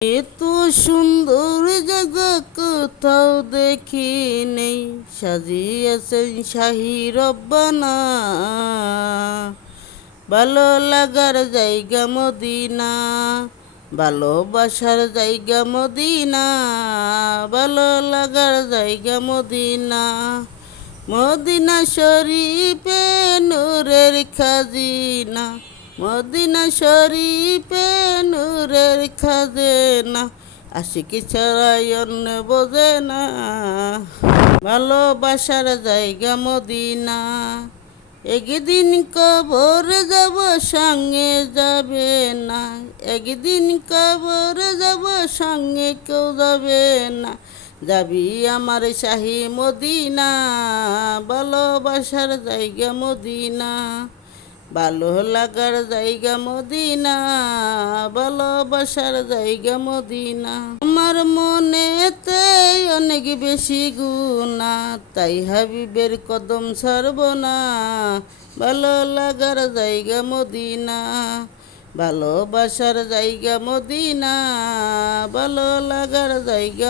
এত সুন্দর জায়গা কোথাও দেখি নেই, সাজিয়েছেন শাহী রব্বানা। ভালো লাগার জায়গা মদিনা, ভালোবাসার জায়গা মদিনা, ভালো লাগার জায়গা মদিনা। মদিনা শরীফে নূরের খাজিনা, মদিনা শরীফে নূরের খাজিনা। আশিকি ছাড়াই অন্য বোঝে না, ভালোবাসার জায়গা মদিনা। একদিন কবর যাব সঙ্গে যাবে না, একদিন কবর যাব সঙ্গে কেউ যাবে না। যাবি আমার শাহী মদিনা, ভালোবাসার জায়গা মদিনা, ভালো লাগার জায়গা মদিনা, ভালোবাসার জায়গা মদিনা। আমার মনেতে অনেক বেশি গুনাহ, তাই হাবিবের কদম ছাড়ব না। ভালো লাগার জায়গা মদিনা, ভালোবাসার জায়গা মদিনা, ভালো লাগার জায়গা।